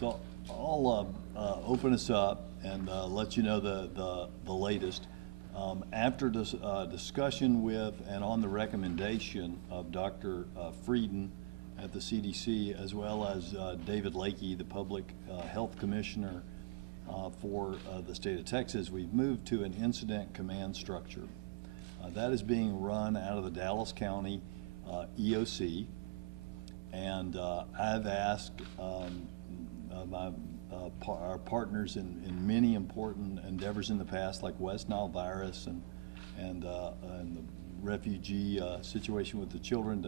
So I'll open us up and let you know the latest. After this discussion with and on the recommendation of Dr. Frieden at the CDC, as well as David Lakey, the Public Health Commissioner for the state of Texas, we've moved to an incident command structure. That is being run out of the Dallas County EOC, and I've asked our partners in many important endeavors in the past, like West Nile virus and the refugee situation with the children,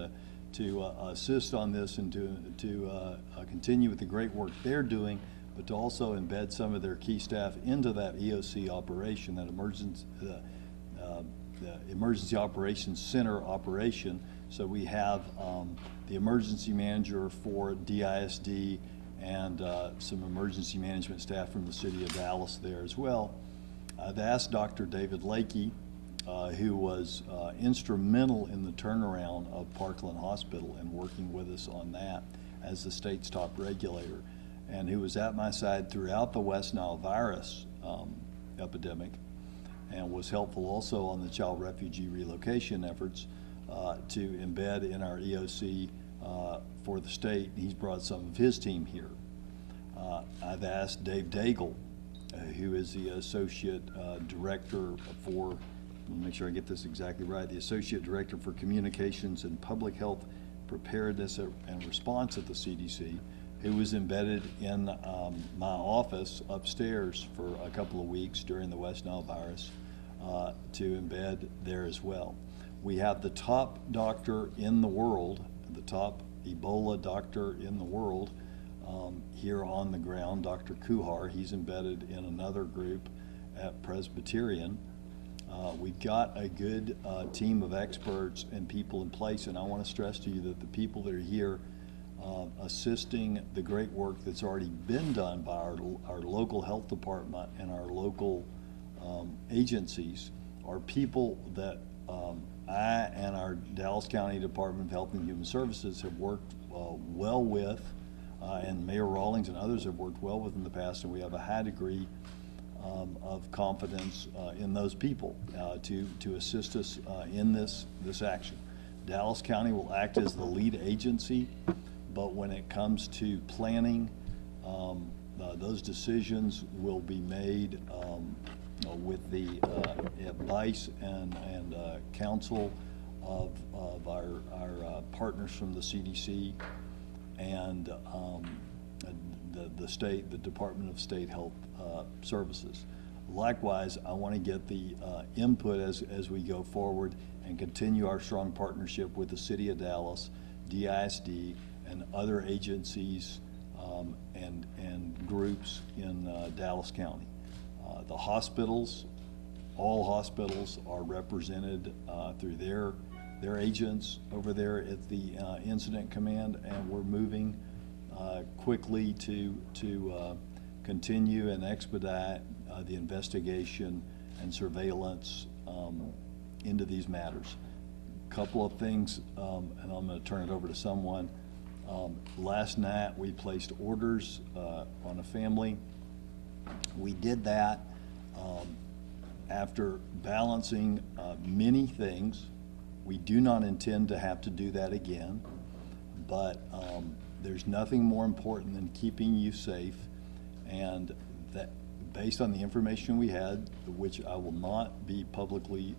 to assist on this and to continue with the great work they're doing, but to also embed some of their key staff into that EOC operation, that Emergency Operations Center operation. So we have the emergency manager for DISD and some emergency management staff from the city of Dallas there as well. I've asked Dr. David Lakey, who was instrumental in the turnaround of Parkland Hospital and working with us on that as the state's top regulator, and who was at my side throughout the West Nile virus epidemic, and was helpful also on the child refugee relocation efforts to embed in our EOC for the state. He's brought some of his team here. I've asked Dave Daigle, who is the Associate Director for, let me make sure I get this exactly right, the Associate Director for Communications and Public Health Preparedness and Response at the CDC, who was embedded in my office upstairs for a couple of weeks during the West Nile virus, to embed there as well. We have the top doctor in the world, the top Ebola doctor in the world, here on the ground, Dr. Kuhar. He's embedded in another group at Presbyterian. We've got a good team of experts and people in place, and I want to stress to you that the people that are here assisting the great work that's already been done by our local health department and our local agencies are people that I and our Dallas County Department of Health and Human Services have worked well with, and Mayor Rawlings and others have worked well with in the past, and we have a high degree of confidence in those people to assist us in this action. Dallas County will act as the lead agency, but when it comes to planning, those decisions will be made with the advice and counsel of our partners from the CDC and the Department of State Health Services. Likewise, I want to get the input as we go forward and continue our strong partnership with the City of Dallas, DISD, and other agencies and groups in Dallas County. The hospitals, all hospitals are represented through their agents over there at the Incident Command, and we're moving quickly to continue and expedite the investigation and surveillance into these matters. Couple of things, and I'm going to turn it over to someone. Last night we placed orders on a family. We did that after balancing many things. We do not intend to have to do that again, but there's nothing more important than keeping you safe, and that based on the information we had, which I will not be publicly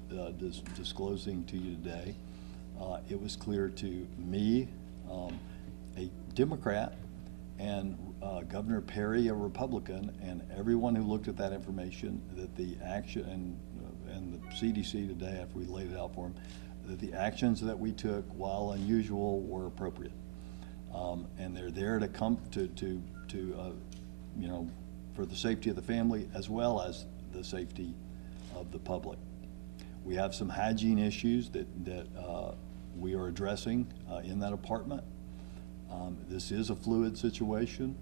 disclosing to you today, it was clear to me, a Democrat, and Governor Perry, a Republican, and everyone who looked at that information, that the action, and the CDC today, after we laid it out for them, that the actions that we took, while unusual, were appropriate. And they're there to come to you know, for the safety of the family as well as the safety of the public. We have some hygiene issues that we are addressing in that apartment. This is a fluid situation.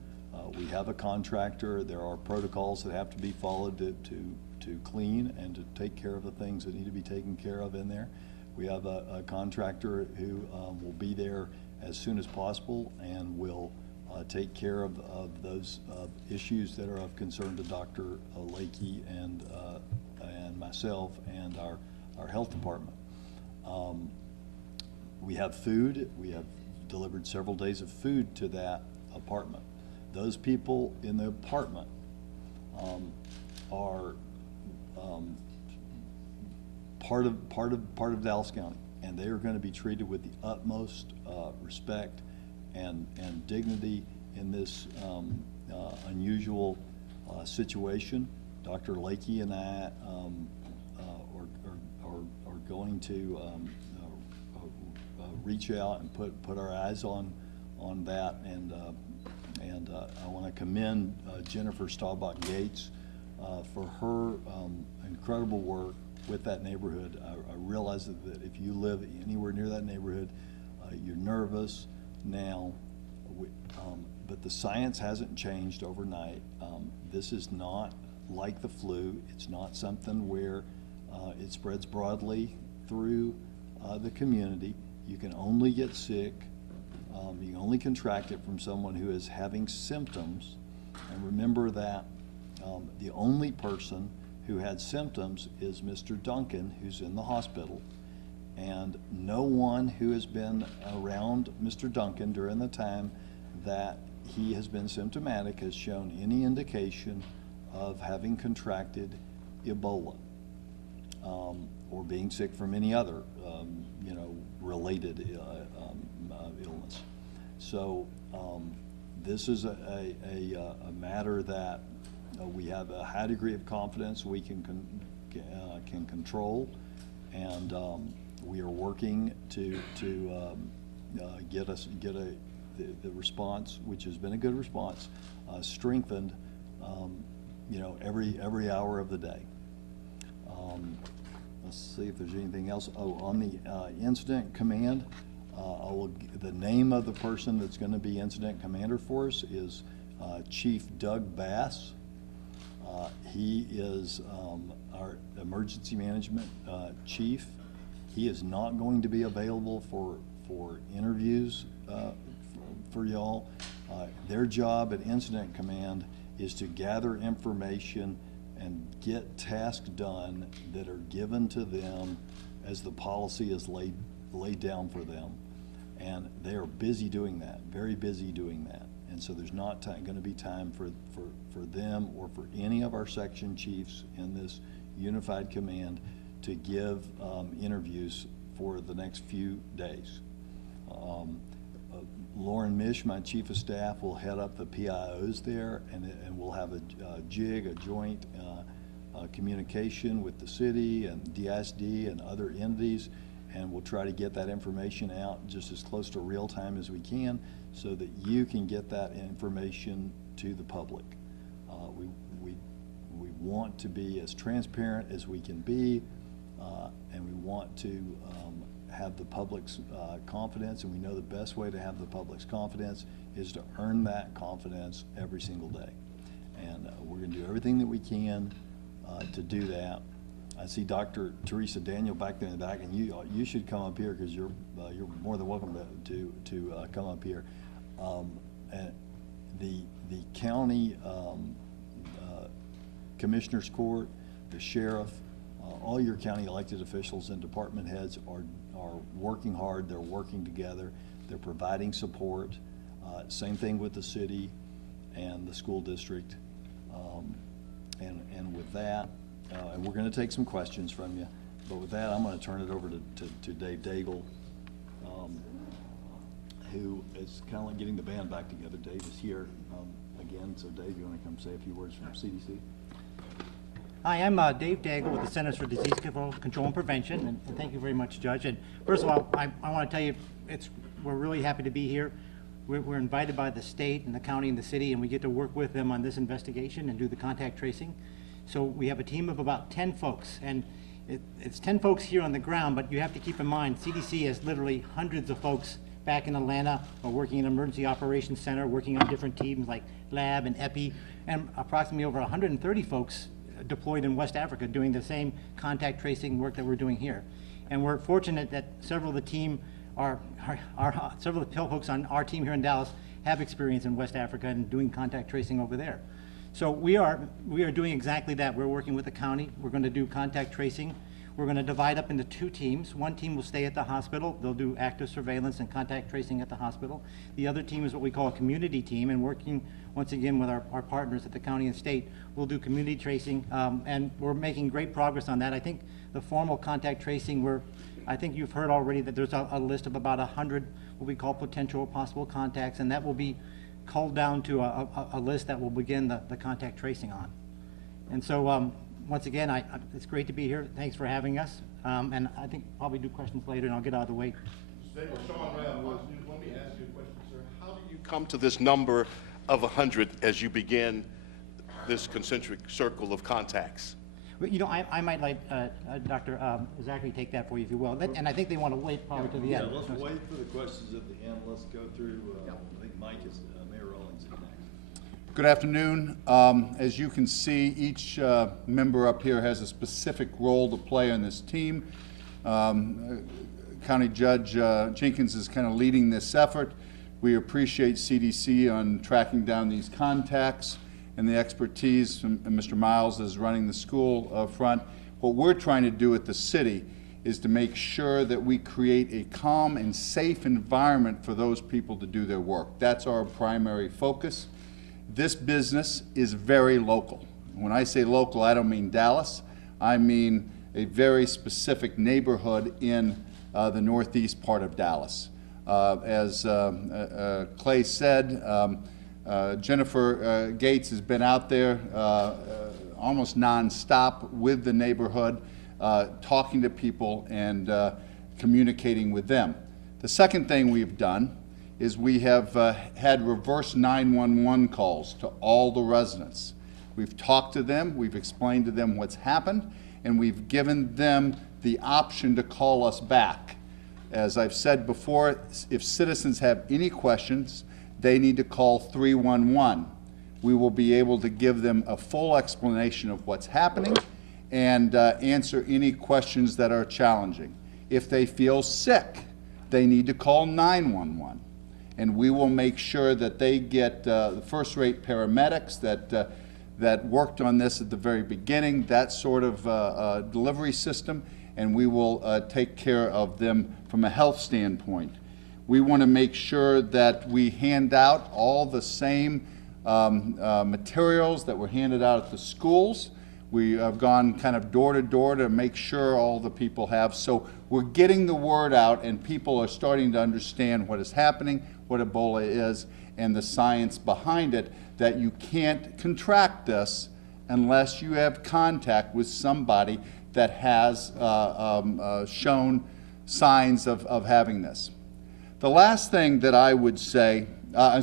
We have a contractor. There are protocols that have to be followed to clean and to take care of the things that need to be taken care of in there. We have a contractor who will be there as soon as possible and will take care of those issues that are of concern to Dr. Lakey and myself and our health department. We have food. We have delivered several days of food to that apartment. Those people in the apartment are part of Dallas County, and they are going to be treated with the utmost respect and dignity in this unusual situation. Dr. Lakey and I are going to reach out and put our eyes on that, and I want to commend Jennifer Staubach Gates for her incredible work with that neighborhood. I realize that if you live anywhere near that neighborhood, you're nervous now, but the science hasn't changed overnight. This is not like the flu. It's not something where it spreads broadly through the community. You can only get sick, you can only contract it from someone who is having symptoms. And remember that the only person who had symptoms is Mr. Duncan, who's in the hospital. And no one who has been around Mr. Duncan during the time that he has been symptomatic has shown any indication of having contracted Ebola or being sick from any other related illness. So this is a matter that we have a high degree of confidence we can control, and we are working to get the response, which has been a good response, strengthened, every hour of the day. Let's see if there's anything else. Oh, on the incident command, the name of the person that's going to be incident commander for us is Chief Doug Bass. He is our emergency management chief. He is not going to be available for interviews for y'all. Their job at Incident Command is to gather information and get tasks done that are given to them as the policy is laid down for them. And they are busy doing that, very busy doing that. And so there's not going to be time for them or for any of our section chiefs in this unified command to give interviews for the next few days. Lauren Mish, my chief of staff, will head up the PIOs there, and we'll have a joint communication with the city and DISD and other entities, and we'll try to get that information out just as close to real time as we can so that you can get that information to the public. We want to be as transparent as we can be, and we want to have the public's confidence, and we know the best way to have the public's confidence is to earn that confidence every single day. And we're going to do everything that we can to do that. I see Dr. Teresa Daniel back there in the back, and you should come up here because you're more than welcome to come up here. And the county commissioner's court, the sheriff, all your county elected officials and department heads are working hard. They're working together. They're providing support. Same thing with the city and the school district. And with that, and we're going to take some questions from you. But with that, I'm going to turn it over to Dave Daigle, who is kind of like getting the band back together. Dave is here again. So Dave, you want to come say a few words from CDC? Hi, I'm Dave Daigle with the Centers for Disease Control and Prevention, and thank you very much, Judge. And first of all, I want to tell you, we're really happy to be here. We're invited by the state and the county and the city, and we get to work with them on this investigation and do the contact tracing. So we have a team of about 10 folks, and it's 10 folks here on the ground, but you have to keep in mind, CDC has literally hundreds of folks back in Atlanta or working in Emergency Operations Center, working on different teams like lab and epi, and approximately over 130 folks deployed in West Africa doing the same contact tracing work that we're doing here. And we're fortunate that several of the team several of the folks on our team here in Dallas have experience in West Africa and doing contact tracing over there. So we are doing exactly that. We're working with the county. We're going to do contact tracing. We're going to divide up into 2 teams. One team will stay at the hospital. They'll do active surveillance and contact tracing at the hospital. The other team is what we call a community team, and working once again with our partners at the county and state, we'll do community tracing, and we're making great progress on that. I think the formal contact tracing, I think you've heard already that there's a list of about 100 what we call potential or possible contacts, and that will be culled down to a list that will begin the contact tracing on. And so, once again, it's great to be here. Thanks for having us. And I think probably do questions later, and I'll get out of the way. Sean Ram, let me ask you a question, sir. How do you come to this number of 100 as you begin this concentric circle of contacts? But, you know, I might like Dr. Zachary take that for you, if you will. And I think they want to wait probably to the end. Yeah, let's wait for the questions at the end. Let's go through, I think Mike is, Mayor Rawlings is next. Good afternoon. As you can see, each member up here has a specific role to play on this team. County Judge Jenkins is kind of leading this effort. We appreciate CDC on tracking down these contacts and the expertise, and Mr. Miles is running the school front. What we're trying to do at the city is to make sure that we create a calm and safe environment for those people to do their work. That's our primary focus. This business is very local. When I say local, I don't mean Dallas. I mean a very specific neighborhood in the northeast part of Dallas. As Clay said, Jennifer Gates has been out there almost nonstop with the neighborhood, talking to people and communicating with them. The second thing we've done is we have had reverse 911 calls to all the residents. We've talked to them, we've explained to them what's happened, and we've given them the option to call us back. As I've said before, if citizens have any questions, they need to call 311. We will be able to give them a full explanation of what's happening and answer any questions that are challenging. If they feel sick, they need to call 911. And we will make sure that they get the first-rate paramedics that worked on this at the very beginning, that sort of delivery system, and we will take care of them from a health standpoint. We want to make sure that we hand out all the same materials that were handed out at the schools. We have gone kind of door to door to make sure all the people have. So we're getting the word out, and people are starting to understand what is happening, what Ebola is, and the science behind it, that you can't contract this unless you have contact with somebody that has shown signs of having this. The last thing that I would say, one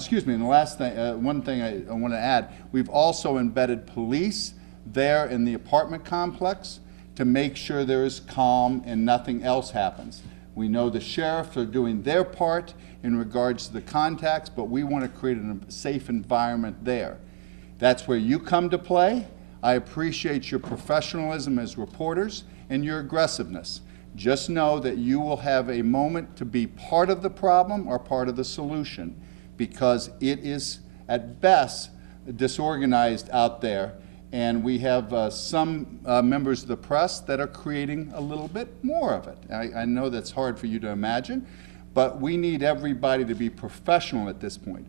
thing I want to add, we've also embedded police there in the apartment complex to make sure there is calm and nothing else happens. We know the sheriffs are doing their part in regards to the contacts, but we want to create a safe environment there. That's where you come to play. I appreciate your professionalism as reporters and your aggressiveness. Just know that you will have a moment to be part of the problem or part of the solution, because it is at best disorganized out there, and we have some members of the press that are creating a little bit more of it. I know that's hard for you to imagine, but we need everybody to be professional at this point.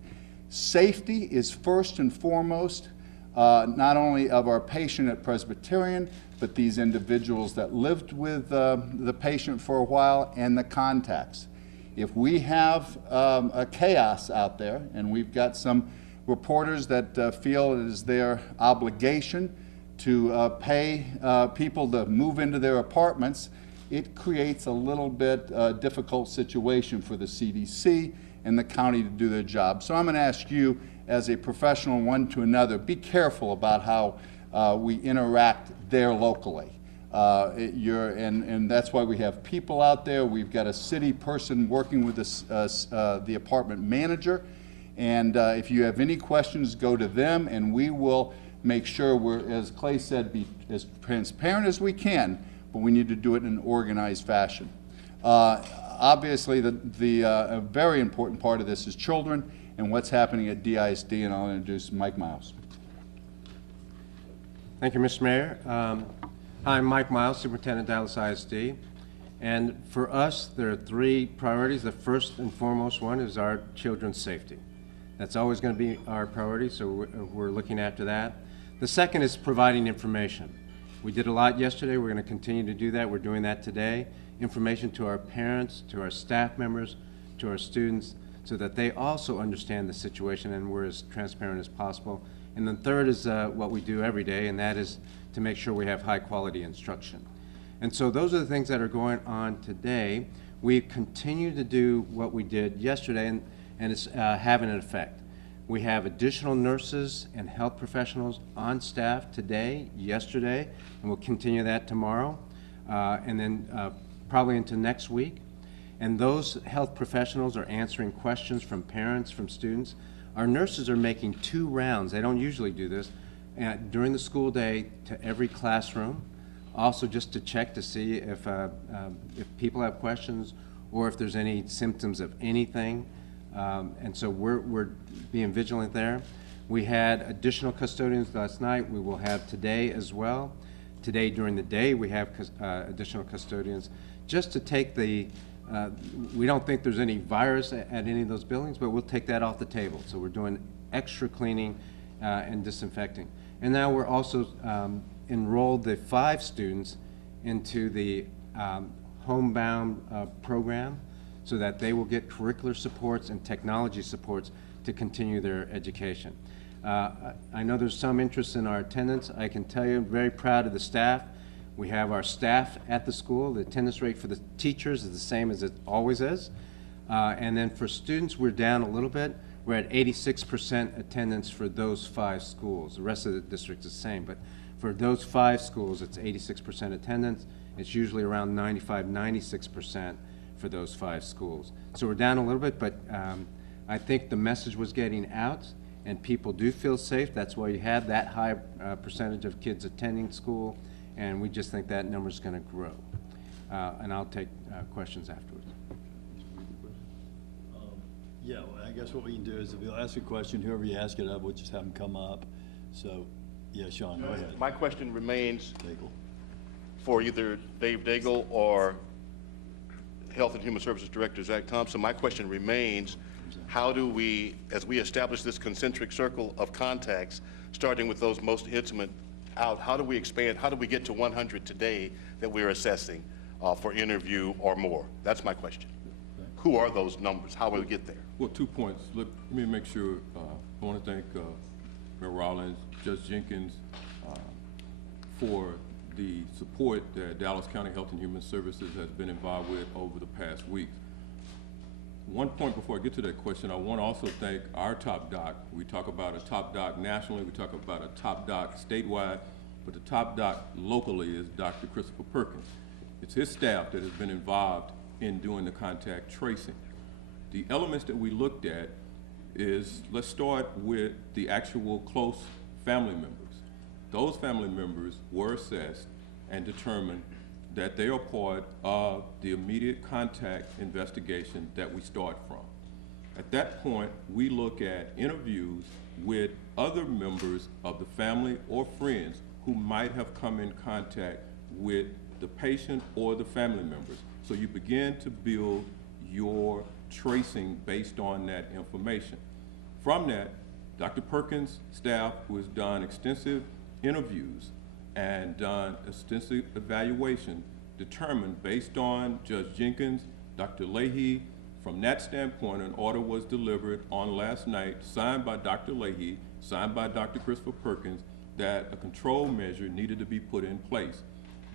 Safety is first and foremost, not only of our patient at Presbyterian, but these individuals that lived with the patient for a while and the contacts. If we have a chaos out there, and we've got some reporters that feel it is their obligation to pay people to move into their apartments, it creates a little bit difficult situation for the CDC and the county to do their job. So I'm going to ask you, as a professional one to another, be careful about how we interact there locally. And that's why we have people out there. We've got a city person working with the apartment manager. And if you have any questions, go to them, and we will make sure we're, as Clay said, be as transparent as we can, but we need to do it in an organized fashion. Obviously, a very important part of this is children, and what's happening at DISD, and I'll introduce Mike Miles. Thank you, Mr. Mayor. I'm Mike Miles, Superintendent, Dallas ISD. And for us, there are three priorities. The first and foremost one is our children's safety. That's always going to be our priority, so we're looking after that. The second is providing information. We did a lot yesterday. We're going to continue to do that. We're doing that today. Information to our parents, to our staff members, to our students, so that they also understand the situation and we're as transparent as possible. And then third is what we do every day, and that is to make sure we have high-quality instruction. And so those are the things that are going on today. We continue to do what we did yesterday, and it's having an effect. We have additional nurses and health professionals on staff today, yesterday, and we'll continue that tomorrow, and then probably into next week. And those health professionals are answering questions from parents, from students. Our nurses are making 2 rounds, they don't usually do this, during the school day to every classroom, also just to check to see if people have questions or if there's any symptoms of anything. And so we're being vigilant there. We had additional custodians last night. We will have today as well. Today during the day we have additional custodians just to take the we don't think there's any virus at any of those buildings, but we'll take that off the table. So we're doing extra cleaning and disinfecting. And now we're also enrolled the 5 students into the homebound program so that they will get curricular supports and technology supports to continue their education. I know there's some interest in our attendance. I can tell you I'm very proud of the staff. We have our staff at the school. The attendance rate for the teachers is the same as it always is. And then for students, we're down a little bit. We're at 86% attendance for those 5 schools. The rest of the district is the same, but for those 5 schools, it's 86% attendance. It's usually around 95, 96% for those 5 schools. So we're down a little bit, but I think the message was getting out, and people do feel safe. That's why you have that high percentage of kids attending school, and we just think that number is going to grow. And I'll take questions afterwards. Yeah, well, I guess what we can do is if you'll ask a question, whoever you ask it of, we'll just have them come up. So, yeah, Sean, go ahead. My question remains Daigle. for either Dave Daigle or Health and Human Services Director Zach Thompson. My question remains, how do we, as we establish this concentric circle of contacts, starting with those most intimate out, how do we expand, how do we get to 100 today that we're assessing for interview or more? That's my question. Who are those numbers? How will we get there? Well, 2 points. Let me make sure, I want to thank Mayor Rollins, Judge Jenkins, for the support that Dallas County Health and Human Services has been involved with over the past week. One point before I get to that question, I want to also thank our top doc. We talk about a top doc nationally, we talk about a top doc statewide, but the top doc locally is Dr. Christopher Perkins. It's his staff that has been involved in doing the contact tracing. The elements that we looked at is, let's start with the actual close family members. Those family members were assessed and determined that they are part of the immediate contact investigation that we start from. At that point, we look at interviews with other members of the family or friends who might have come in contact with the patient or the family members. So you begin to build your tracing based on that information. From that, Dr. Perkins' staff, who has done extensive interviews and done extensive evaluation, determined based on Judge Jenkins, Dr. Leahy. From that standpoint, an order was delivered on last night, signed by Dr. Leahy, signed by Dr. Christopher Perkins, that a control measure needed to be put in place.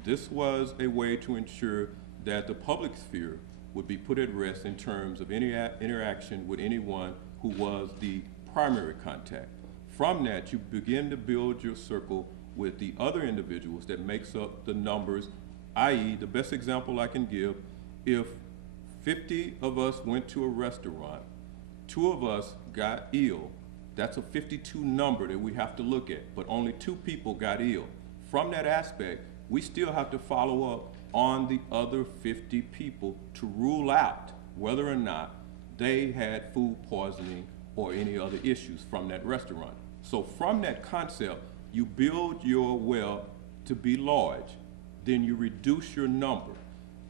This was a way to ensure that the public sphere would be put at rest in terms of any interaction with anyone who was the primary contact. From that, you begin to build your circle with the other individuals that makes up the numbers, i.e., the best example I can give, if 50 of us went to a restaurant, 2 of us got ill, that's a 52 number that we have to look at, but only 2 people got ill. From that aspect, we still have to follow up on the other 50 people to rule out whether or not they had food poisoning or any other issues from that restaurant. So from that concept, you build your well to be large, then you reduce your number.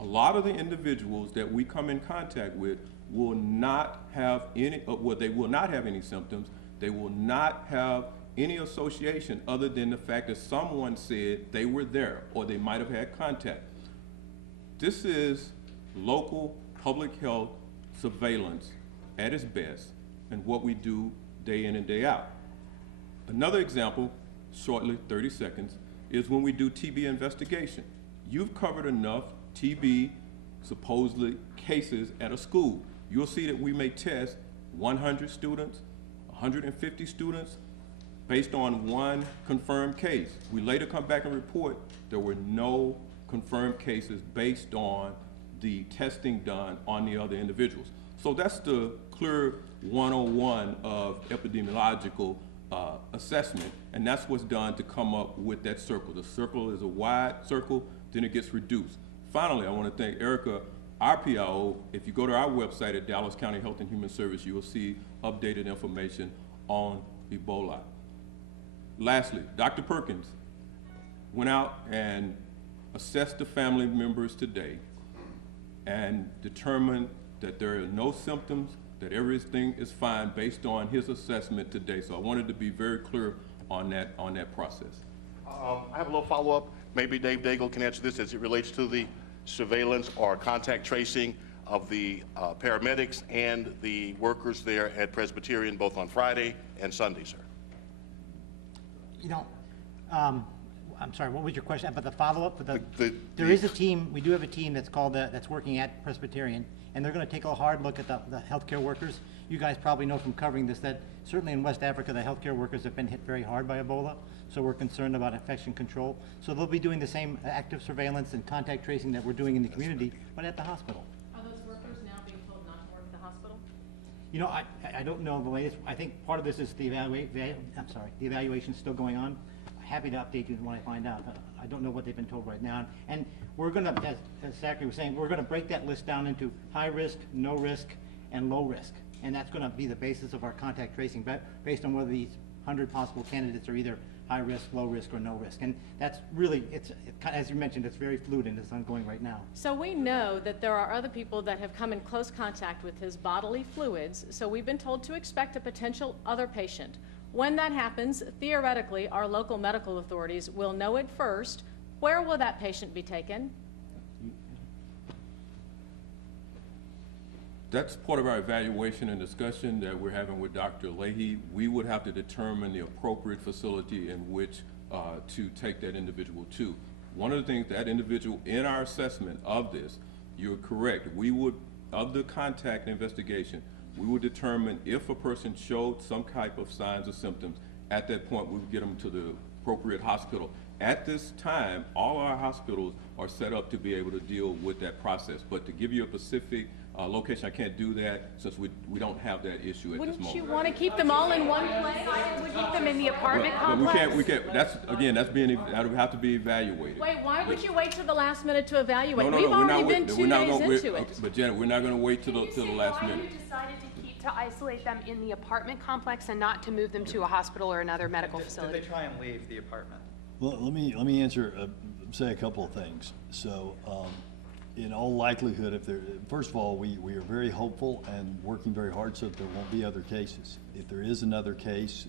A lot of the individuals that we come in contact with will not have any, well, they will not have any symptoms. They will not have any association other than the fact that someone said they were there or they might have had contact. This is local public health surveillance at its best and what we do day in and day out. Another example, shortly, 30 seconds, is when we do TB investigation. You've covered enough TB supposedly cases at a school. You'll see that we may test 100 students, 150 students, based on one confirmed case. We later come back and report there were no confirmed cases based on the testing done on the other individuals. So that's the clear 101 of epidemiological assessment, and that's what's done to come up with that circle. The circle is a wide circle, then it gets reduced. Finally, I want to thank Erica, our PIO. If you go to our website at Dallas County Health and Human Service, you will see updated information on Ebola. Lastly, Dr. Perkins went out and assessed the family members today and determined that there are no symptoms, that everything is fine based on his assessment today. So I wanted to be very clear on that process. I have a little follow-up. Maybe Dave Daigle can answer this as it relates to the surveillance or contact tracing of the paramedics and the workers there at Presbyterian, both on Friday and Sunday, sir. You know, I'm sorry, what was your question about the follow-up? There the- is a team, we do have a team that's called, that's working at Presbyterian, and they're gonna take a hard look at the healthcare workers. You guys probably know from covering this that certainly in West Africa, the healthcare workers have been hit very hard by Ebola, so we're concerned about infection control. So they'll be doing the same active surveillance and contact tracing that we're doing in the community, but at the hospital. Are those workers now being told not to work at the hospital? You know, I don't know the latest. I think part of this is the the evaluation's still going on. Happy to update you when I find out. I don't know what they've been told right now. And we're gonna, as Zachary was saying, we're gonna break that list down into high risk, no risk, and low risk. And that's gonna be the basis of our contact tracing, but based on whether these 100 possible candidates are either high risk, low risk, or no risk. And that's really, as you mentioned, it's very fluid and it's ongoing right now. So we know that there are other people that have come in close contact with his bodily fluids, so we've been told to expect a potential other patient. When that happens, theoretically, our local medical authorities will know it first. Where will that patient be taken? That's part of our evaluation and discussion that we're having with Dr. Leahy. We would have to determine the appropriate facility in which to take that individual to. One of the things that individual, in our assessment of this, you're correct, we would, of the contact investigation, we would determine if a person showed some type of signs or symptoms. At that point, we would get them to the appropriate hospital. At this time, all our hospitals are set up to be able to deal with that process. But to give you a specific location, I can't do that since we don't have that issue at this Wouldn't moment. you want to keep them all in one place? Would keep them in the apartment But complex? we can't, that would have to be evaluated. Wait, why would you wait till the last minute to evaluate? No, We've we're not already wait- been we're 2 not days gonna wait- into it. But Janet, we're not gonna wait till the last Why minute. you decided to isolate them in the apartment complex and not to move them to a hospital or another medical Did facility? they try and leave the apartment? Well, let me answer, say a couple of things. So, in all likelihood, first of all, we are very hopeful and working very hard so that there won't be other cases. If there is another case,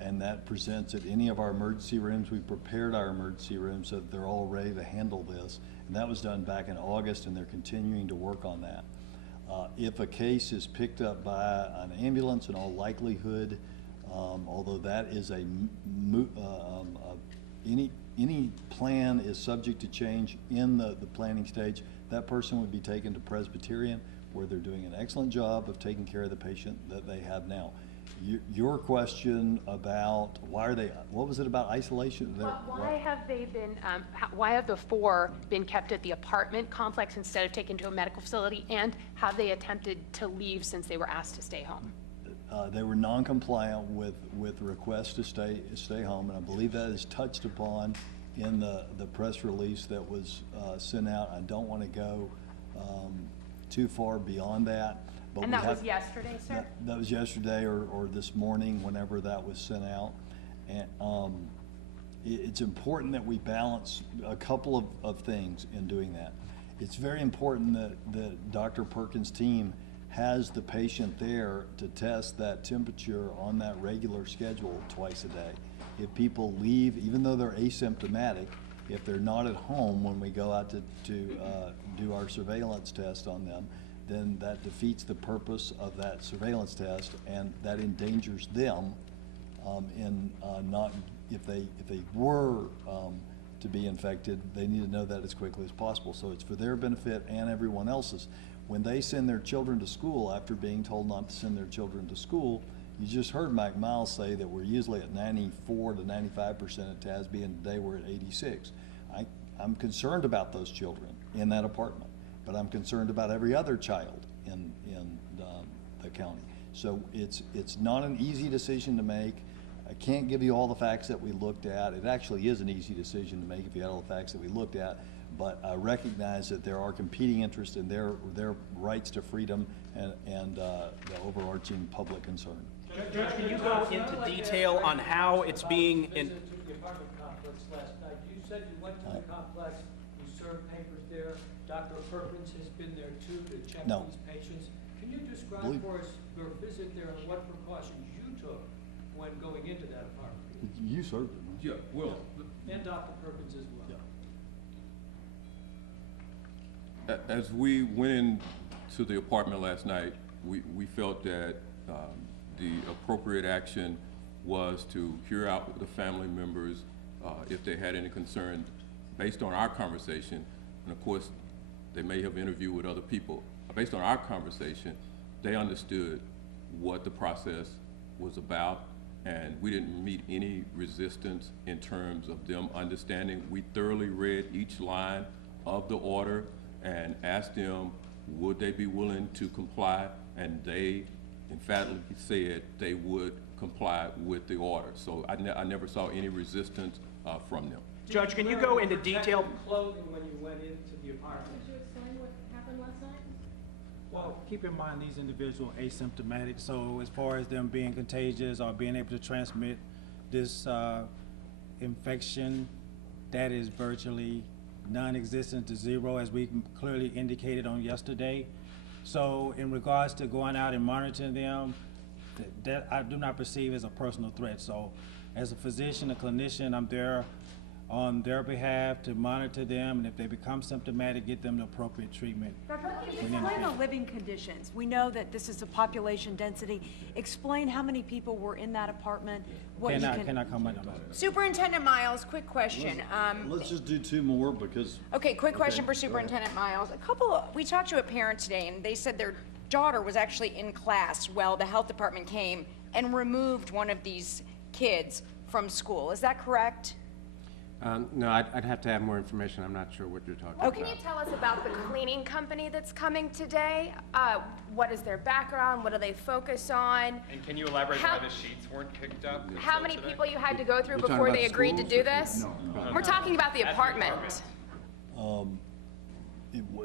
and that presents at any of our emergency rooms, we've prepared our emergency rooms so that they're all ready to handle this. And that was done back in August, and they're continuing to work on that. If a case is picked up by an ambulance, in all likelihood, although that is any plan is subject to change in the planning stage, that person would be taken to Presbyterian, where they're doing an excellent job of taking care of the patient that they have now. Your question about what was it about isolation? Why have they been, why have the 4 been kept at the apartment complex instead of taken to a medical facility? And have they attempted to leave since they were asked to stay home? They were non-compliant with the request to stay home, and I believe that is touched upon in the press release that was sent out. I don't want to go too far beyond that. But And we that was have- yesterday, sir? That was yesterday or this morning, whenever that was sent out. And it's important that we balance a couple of things in doing that. It's very important that Dr. Perkins' team has the patient there to test that temperature on that regular schedule twice a day. If people leave, even though they're asymptomatic, if they're not at home when we go out to do our surveillance test on them, then that defeats the purpose of that surveillance test, and that endangers them if they were to be infected, they need to know that as quickly as possible. So it's for their benefit and everyone else's. When they send their children to school, after being told not to send their children to school, you just heard Mike Miles say that we're usually at 94 to 95% at TASB, and today we're at 86. I'm concerned about those children in that apartment, but I'm concerned about every other child in the county. So it's not an easy decision to make. I can't give you all the facts that we looked at. It actually is an easy decision to make if you had all the facts that we looked at, but I recognize that there are competing interests in their rights to freedom and the overarching public concern. Judge, can you go into detail on how it's being You visited the apartment complex last night. You said you went to the complex, you served papers there. Dr. Perkins has been there too to check No. these patients. Can you describe Believe- for us your visit there and what precautions you took when going into that apartment? You served them, right? Yeah, well, And Dr. Perkins as well. as we went into the apartment last night, we felt that the appropriate action was to hear out the family members if they had any concern based on our conversation. And of course, they may have interviewed with other people. Based on our conversation, they understood what the process was about, and we didn't meet any resistance in terms of them understanding. We thoroughly read each line of the order and asked them, would they be willing to comply? And they emphatically said they would comply with the order. So I never saw any resistance from them. Judge, can you go into detail? Protective clothing when you went into the apartment. Could you explain what happened last night? Well, keep in mind, these individuals asymptomatic, so as far as them being contagious or being able to transmit this infection, that is virtually non-existent to zero, as we clearly indicated on yesterday. So in regards to going out and monitoring them, that I do not perceive as a personal threat. So as a physician, a clinician, I'm there on their behalf to monitor them, and if they become symptomatic, get them the appropriate treatment. Explain the living conditions. We know that this is a population density. Explain how many people were in that apartment. What you Can I comment on that? Superintendent Miles, quick question. Let's just do two more because. Okay, quick question for go ahead. Superintendent Miles. We talked to a parent today, and they said their daughter was actually in class while the health department came and removed one of these kids from school. Is that correct? No, I'd have to have more information. I'm not sure what you're talking about. Can you tell us about the cleaning company that's coming today? What is their background? What do they focus on? And can you elaborate How- why the sheets weren't picked up? How many people you had to go through You're talking before about they the agreed to schools? do this? No. We're talking about the At the apartment.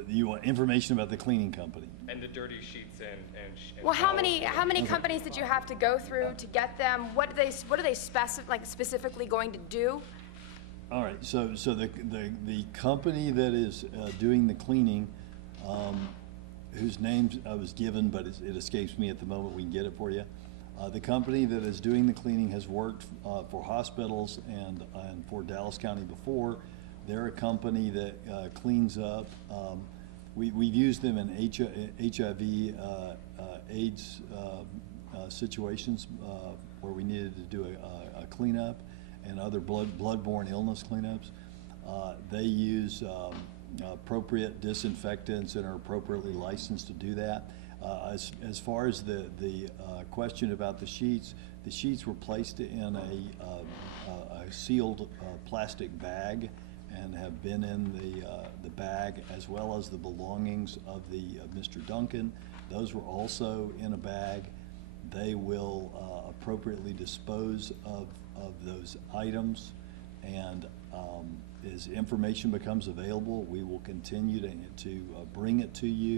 You want information about the cleaning company? And the dirty sheets and Well, how many companies did you have to go through to get them? What are they specifically going to do? All right, so the company that is doing the cleaning, whose name I was given, but it escapes me at the moment, we can get it for you. The company that is doing the cleaning has worked for hospitals and for Dallas County before. They're a company that cleans up. We've used them in HIV, AIDS situations where we needed to do a cleanup, and other bloodborne illness cleanups. They use appropriate disinfectants and are appropriately licensed to do that. As far as the question about the sheets were placed in a sealed plastic bag and have been in the bag, as well as the belongings of Mr. Duncan. Those were also in a bag. They will appropriately dispose of those items, and as information becomes available, we will continue to bring it to you.